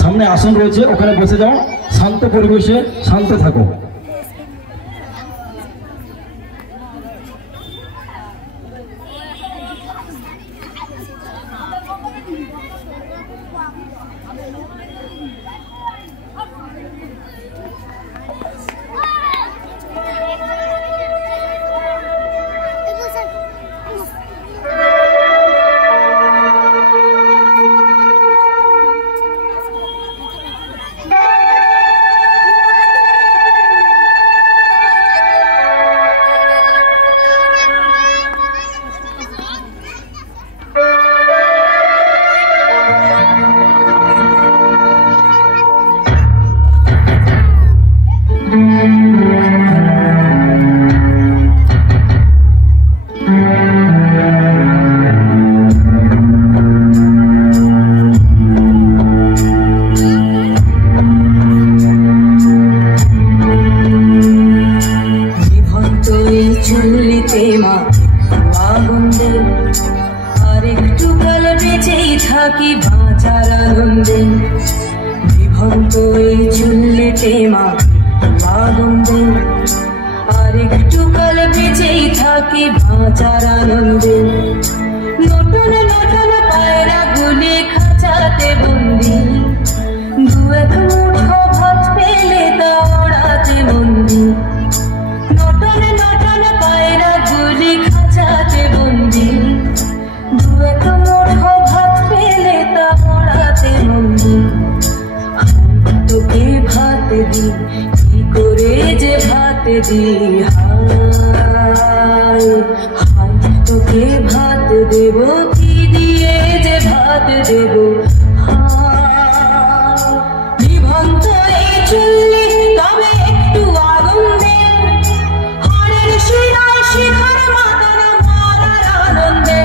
সামনে আসন রয়েছে, ওখানে বসে যাও, শান্ত পরিবেশে শান্ত থাকো। থাকি বাঁচার আনন্দে, বিভক্ত এই চুল্লিতে মা আনন্দে, আর একটু কাল বেঁচেই থাকি বাঁচার আনন্দে। নতুন নতুন পায়রা গুলি খাঁচাতে বন্দি, দু এক মুঠো ভাত পেলে তা ওড়াতে বন্দি। নতুন নতুন পায়রা গুলি খাঁচাতে বন্দি, দু এক মুঠো ভাত পেলে তা ওড়াতে বন্দি। তোকে ভাত দি কি করে যে ভাত দি, হায় হায় তোকে ভাত দেব কি দিয়ে যে ভাত দেব। বিভক্ত এই চুল্লি তবে একটু আগুন দে, হাড়ের শিরায় শিখার মাতানো মারার আনন্দে।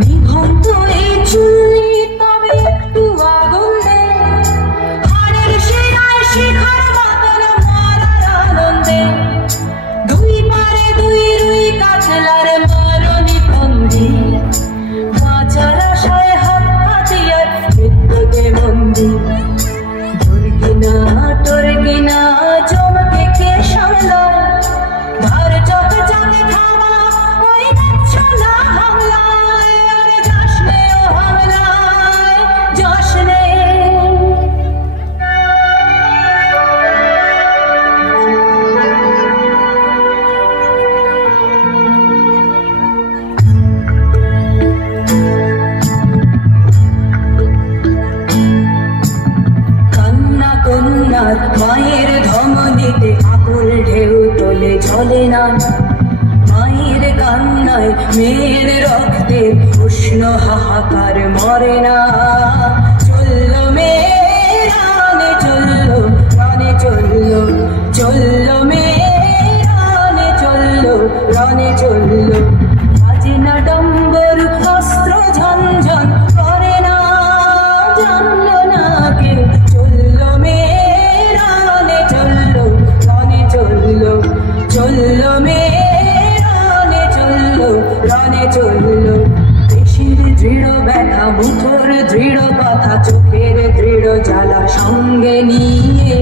বিভক্ত এই চুল্লি তবে একটু আগুন দে, হাড়ের শিরায় শিখার মাতানো মারার আনন্দে। দুই পারে দুই রুই কাছলার মারণি ফন্দি, বাঁচার আশায় হাত হাতিয়ার মৃত্যুতে বন্দি। তোর কিনা জমকে কে সামলায়, ধার চক চকে থামা ওই দেখছো না হামলায়। আরে যাস নে ও হামলায়, যাস নে। কান্না কন্যার মায়ের ধমনীতে আকুল ঢেউ তোলে ঝলে না, মায়ের কান্নায় মেয়ের রক্তে উষ্ণ হাহাকার মরে না। চললো মেয়ে রানে চললো, রানে চললো, চললো মেয়ে রানে চললো, রানে চললো। বাজে না ডম্বর অস্ত্র ঝনঝন করে না, জানলো না কেউ। চললো মেয়ে রানে চললো, রানে চললো, চললো মেয়ে রানে চললো, রানে চললো। পেশির দৃঢ় ব্যথা, মুখর দৃঢ় কথা, চোখের দৃঢ় জ্বালা সঙ্গে নিয়ে